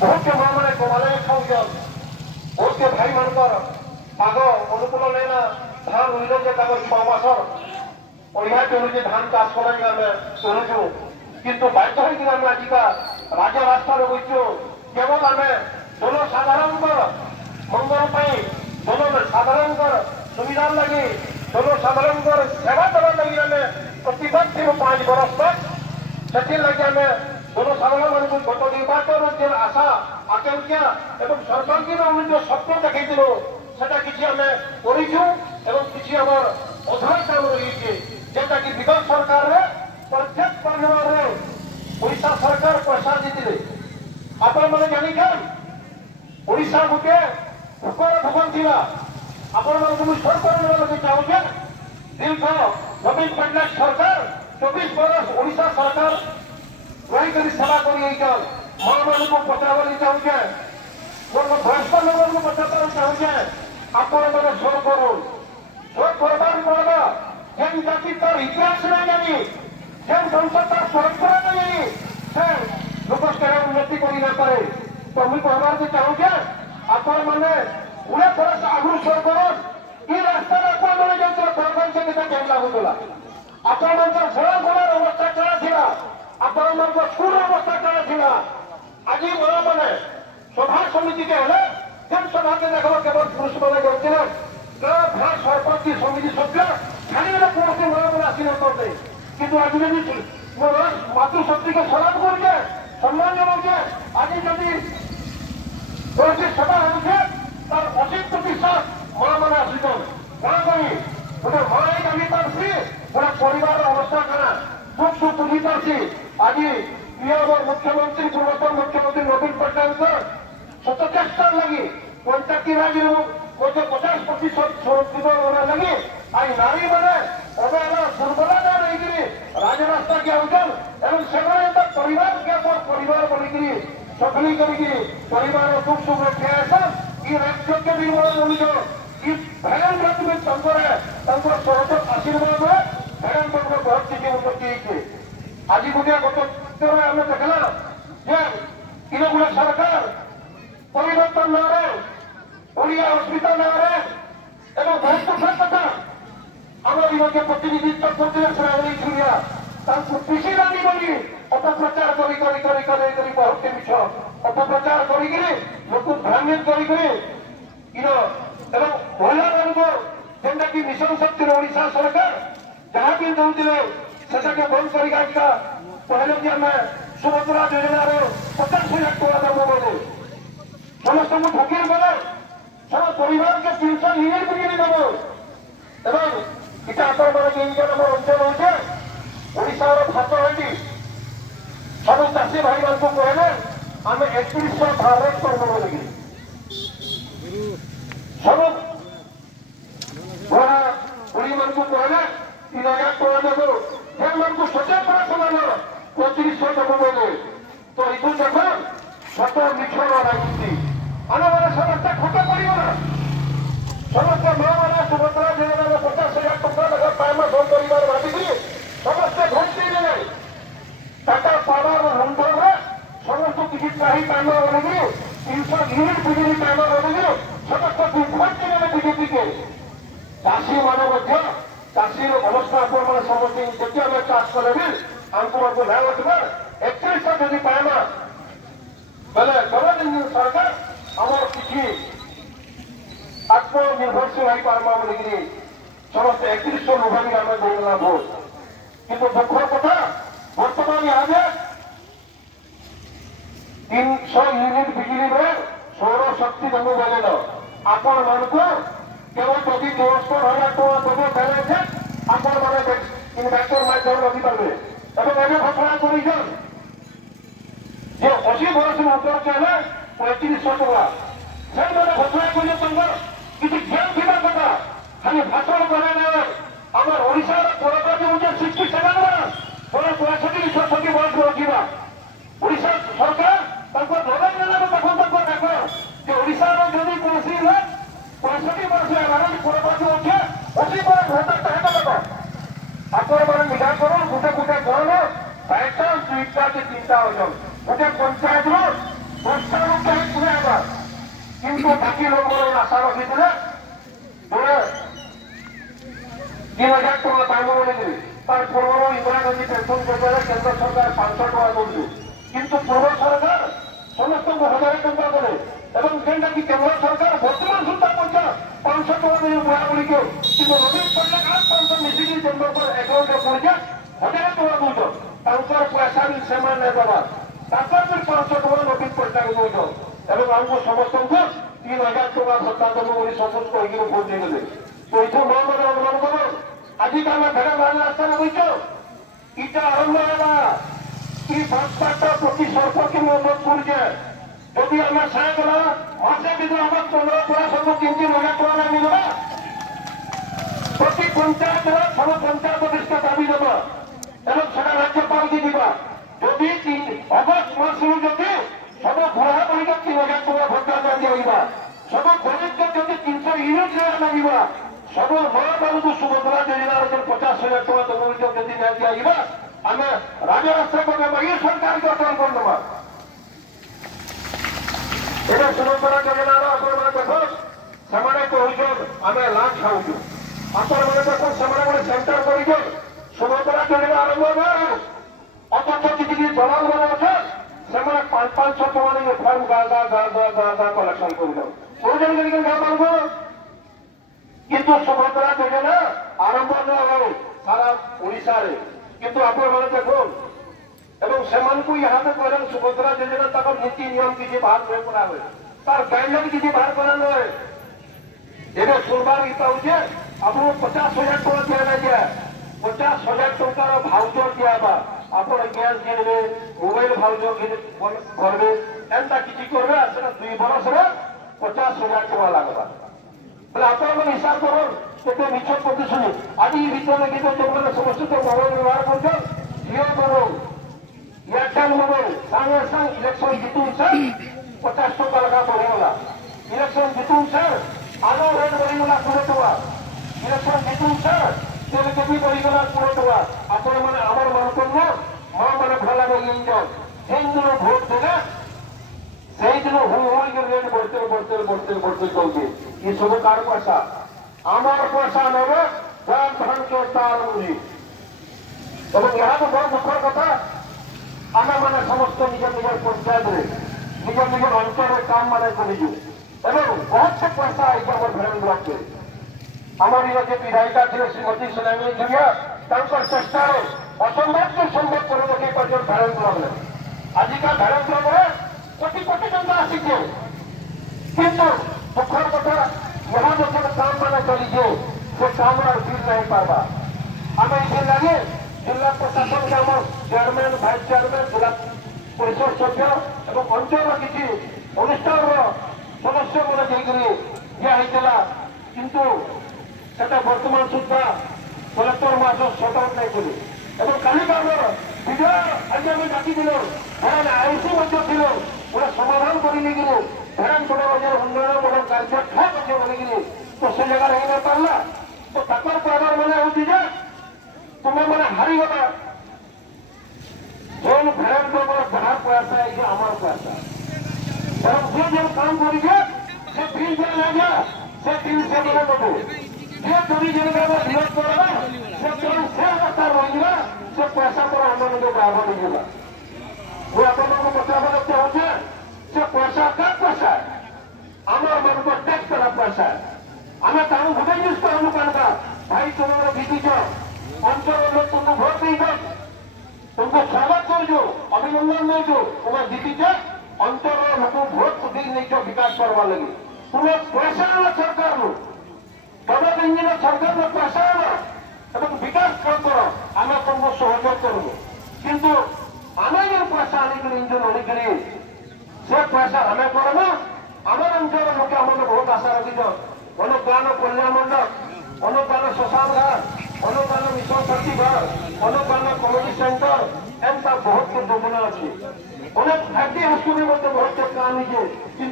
बहुत के माँ मैंने कमाले खाऊन बहुत के भाई मानकर आग अनुकूल लेना धान रुईले जे ताकर 6 मासर ओइहा चलुजे धान चाष कराई आमे चलुछु किंतु बाध्य होई कि आमे आजिका राज्य रास्ता रे बइछु केवल आमे जनसाधारणकर मंगल पाई जनसाधारणकर सुविधा लगी जनसाधारणकर सेवा देवा लगी आमे प्रतिबद्ध थिलु 5 बरस तक सेथि लगी आमे जनसाधारण मानकु गत निर्वाचन जे आशा आकांक्षा एवं सरकार की जो स्वप्न देखैथिलु सेटा किछि आमे करिछु एवं किछि हमर अधूरा काम रहिছে जेटा कि विगत सरकार रे प्रत्येक परिवार रे ओडिशा सरकार पैसा दिथिले आपण माने जानि छन ओडिशा गुटे भूकर भूकन थिला आपण माने तुम सरकार रे लगे चाहूछे दीर्घ नवीन पटनायक सरकार 24 बरस ओडिशा सरकार रही करी सेवा करी माँ मान को पचावाली चाहूछे मोर वयस्क लोग को पचावाली चाहूछे आपण मैंने स्वर करूँ स्वर करबार पड़वा जेन जाति तार इतिहास नहीं जानी जेन संसद तार परंपरा नहीं जानी से लोक उन्नति करी ना पारे तो मुझे कहबार के चाहूछे आपण मैंने पूरे बरस आगुरी स्वर करूँ ये रास्ता आपण मैंने जो सरपंच के केम लागुला आपण मन सड़क गलार अवस्था कड़ा थिला आपण मन स्कूल अवस्था कड़ा थिला आज माँ मैंने सभा समिति के हेले जेन सभा के देखो केवल पुरुष मैंने गए गाँव भाई सरपंच समिति सभ्य खाली कौन माँ मैंने आसी करते कितु आज जब मोर मातृशक्ति के सलाम करुचे सम्मान जनाऊे आज जब कौन सभा होचे तार 80% माँ मैंने आसिछन कौन करी गोटे माँ जानी पार्सी गोटे परिवार अवस्था काना दुख सुख बुझी पार्सी आज मुख्यमंत्री पूर्वतन मुख्यमंत्री नवीन पटनायक सचेष्टा लगी पंचायती राज 50% सुरक्षित लगी आई नारी मैंने अबेला दुर्बला ना रही राजरास्ता के आउचन एवं से परिवार के परिवार बनी सफली करी परिवार दुख सुख रखे ये राज्य के निर्माण होनी ये भैरन राज्य में सरहद आशीर्वाद है भैरन बहुत चीजें उन्नति आज गोटे गत आम देखला इन गुड़ा सरकार परिवर्तन ना ओडिया अस्मिता ना एवं बहुत कथा आम के प्रतिनिधित्व करते श्रावणी छुरिया पिसी रानी बनी अपप्रचार बहुत मिछ अपप्रचार कर लोक भ्रान्वित कर महिला मान जेनटा कि मिशन शक्ति ओडिशा सरकार जहाँ भी दौले से बंद कर कहले कि आम सुभद्रा योजनार 50,000 टका दबो बोले समस्त को ठकिर गले सब परिवार के 300 यूनिट बिजली देव एवं इटा आपण मैंने इंडिया नंबर अंचल होचे ओडिशार भात हांडी सब चाषी भाई मान को कहले आम 3100 भारत करबो बोली सब बड़ा बुढ़ी मान को कहले 3,000 टका देव जेन मान को सचेत पड़ा समान 3500 देव बोले तो इतु देख सत मिछर राजनीति आने वाले समस्त खोटा पड़ो ना समस्त माँ मैंने सुभद्रा योजना 50,000 टका लगा पाइमा सब परिवार भाविकी समस्त घंटी देने टाटा पावर लंडन में समस्त किसी चाही पाइमा बनेगी 300 यूनिट बिजली पाइमा बनेगी समस्त दुर्घट देने बीजेपी के चाषी मान चाषी अवस्था मैंने समझते जब आम चाष कले भी आमको ध्यान रखा 3100 यदि पाइमा बेले गवर्नमेंट सरकार आमर किसी आत्मनिर्भरशील हो पार्मा बोलिकी समस्त 3100 लोभानी आम देना भोट किंतु दुखर कथा बर्तमान यहाँ 300 यूनिट बिजली में सौर शक्ति देव बोले आपण मान को केवल जदि 64,000 टका देव बैलेंस आपण मैंने इन्वेस्टर माध्यम रखिपारे एवं घोषणा कर 80 बरस ऊपर के 3500 टका से घोषणा कर किसी ज्ञान थी कथा खाली भाषण करे आम ओडार परपाटी हूँ 67 बरस 63 बरस रखा ओडा सरकार नगर जिले पाखक डाक ओडार जदि कौन 65 बरस परपाटी अच्छे 80 बरस होता देख आपण मैंने निघा कर गोटे गाँव 2टा 3टा अजन गोटे पंचायत 10टा কিন্তু বাকি লোক আশা রখিলে 3,000 টাকা পাইব বলে তার পূর্ব ইন্দিরা গান্ধী পেনশন যোজনা কেন্দ্র সরকার 500 টাকা দেউছে কিন্তু পূর্ব সরকার সমস্ত 1000 টাকা করে এবং যেটা কি কেন্দ্র সরকার বর্তমান সুদ্ধা পয়সা 500 টাকা দিয়ে বুড়াগুড়িকে কিন্তু নবীন পট্টনায়ক আর 500 মিশিকি যেমন একাউন্টে পড়ছে 1000 টাকা দেউছ তাঁর পয়সা বি সেমান নাই দেবা তারপর 500 টাকা নবীন পট্টনায়ক দেউছ এবং আমি সমস্ত 3,000 টাকা সরকার দেব বলে সন্তোষ করিকি ভোট দিয়ে তো এইটা মনে অনুমান করো আজিকাল ভেড়া ভালো রাস্তা বইছ ইটা আরম্ভ হবা কি ভাষাটা প্রতি সরকারকে অনুরোধ করছে যদি আমার সাহেবরা মাসে কিন্তু আমার 15 টাকা সব 3,000 টাকা মিলবে প্রতি পঞ্চায়েত সব পঞ্চায়েত অফিসকে দাবি দেব এবং সেটা রাজ্যপালকে দিবা যদি অগস্ট মাসে যদি সব ঘোড়া বলিকে 3,000 টাকা ভোট দিবা সব গরিবকে যদি 300 ইউনিট লাগিবা সব মহাবাবু সুভদ্রা যোজনার 50,000 টাকা দেব যদি না দিবা আমি রাজ্য রাস্তা করবো এই সরকারকে অটল করবো এটা সুভদ্রা যোজনার আপনার দেখো সেমানে কହୁଛন আমি লাভ খাওছু আপনার মানে দেখুন সেমানে গোটে সেন্টার করছেন সুভদ্রা যোজনা আরম্ভ হবে অথচ কিছু দলাল মানে আছে সেমানে 500 টাকা নিয়ে ফর্ম গা কলেকশন করবে করছেন কিন্তু গাঁ পারব কিন্তু সুভদ্রা যোজনা আরম্ভ হবে সারা ওড়িশারে কিন্তু আপনার মানে দেখুন এবং সেমানকু ইহাতে করেন সুভদ্রা যোজনা তার নীতি নিয়ম কিছু বাহার নয় করা হয় তার গাইডলাইন কিছু বাহার করা নয় এবে শুনবার ইটা হচ্ছে আপনার 50,000 টাকা দিয়া না দিয়া 50,000 টাকার ভাউচর দিয়াবা আপনার গ্যাস কিনবে মোবাইল ভাউচর করবে এমটা কিছু করবে আর সেটা 2 বছরে 50,000 টাকা লাগবে বলে আপনার হিসাব করুন কেতে মিছ প্রতিশ্রুতি আজ এই ভিতরে কিন্তু যেগুলো সমস্ত মোবাইল ব্যবহার করছেন জিও মোবাইল এয়ারটেল মোবাইল সাଙ୍ଗে সাং ইলেকশন জিতুন স্যার 50 টাকা লাগা বড়িগলা ইলেকশন জিতুন স্যার আলু রেট বড়িগলা 20 টাকা ইলেকশন জিতুন স্যার তেল কেজি বড়িগলা 20 টাকা আপনার মানে আমার মন্তব্য মা মানে ভালো লাগে ইঞ্জন যেদিন ভোট দেবে সেই দিন হুড়কে রেট बढ़ते চলছে এই সব কার পয়সা আমার পয়সা নেবে ধানকে তার মুড়ি এবং ଏହା ତ ବଡ଼ ଦୁଃଖର କଥା ଆମେମାନେ ସମସ୍ତେ ନିଜ ନିଜର ପଞ୍ଚାୟତରେ ନିଜ ନିଜର ଅଞ୍ଚଳରେ କାମ ମାନେ କରିଛୁ ଏବଂ ବହୁତ ପଇସା ଆଇଛି ଆମର ଭେରାନ ବ୍ଲକରେ ଆମର ଇଏ ଯେ ବିଧାୟିକା ଥିଲେ ଶ୍ରୀମତୀ ସୁନାମୀ ଝୁରିଆ ତାଙ୍କର ଚେଷ୍ଟାରେ ଅସମ୍ଭବକୁ ସମ୍ଭବ କରି ଦେଖେଇ ପାରୁଛନ୍ତି ଭେରାନ ବ୍ଲକରେ ଆଜିକା ଭେରାନ ବ୍ଲକରେ କୋଟି କୋଟି ଟଙ୍କା ଆସିছে କିନ୍ତୁ ଦୁଃଖର କଥା ଏହା ଯେତେବେଳେ କାମ ମାନେ ଚାଲିছে ସେ କାମର ବିଲ୍ ନାହିଁ ପାରବା ଆମେ ଏଥିଲାଗି जिला प्रशासन के आम चेयरमैन भाइस चेयरमैन जिला परिषद सभ्य और अंचल किसी अनुष्ठान सदस्य मैंने दिहला किंतु बर्तमान सुधा कलेक्टर मास सट आउट नहीं कले कालिकार विजय आज आम डाकी भेरान आईसी थे गोटे समाधान कर भेरान छोड़ बजार उन्नयन बड़ कार्य ठप अच्छे बोलिकी तो से जगह हो ना पारा तो ताकर कहबार मैंने हूँ तुम्हें मैंने हारीगला जो भेरान बाहर पैसा है आमार पैसा जो जो काम करेंगे से बिल दिया लगे से बिल से मैंने देबो जे जमी जगह विरोध करबा से तुम से अवस्था रहिबा से पैसा पर हम लोग बाबा नहीं वो अपन को बताबा लगते होचे से पैसा का पैसा आमार मन को टैक्स का पैसा हमें ताऊ भूमि यूज करनु पड़ता भाई तुम्हारा बीती अंचल लोग तुमको भोट नहीं तुमको स्वागत कर अभिनंदन नहीं तुम्हें जीती अंचल लोग भोट नहीं विकास करवा लगे तुम्हें पैसा आना सरकार डबल इंजिन सरकार पैसा आना विकास काम कर आम तुमको सहयोग करूँ किंतु आम जो पैसा आनिक इंजिन आनिक से पैसा आम करबा आम अंचल लोग आम बहुत आशा रखीच अनुदान कल्याण मंडप अनुदान श्मशान घाट अनुदान मिशन शक्ति घर अनुदान कम्युनिटी सेंटर एमता बहुत योजना अच्छी अनेक फैक्ट्री हॉस्पिटल बहुत काम है कि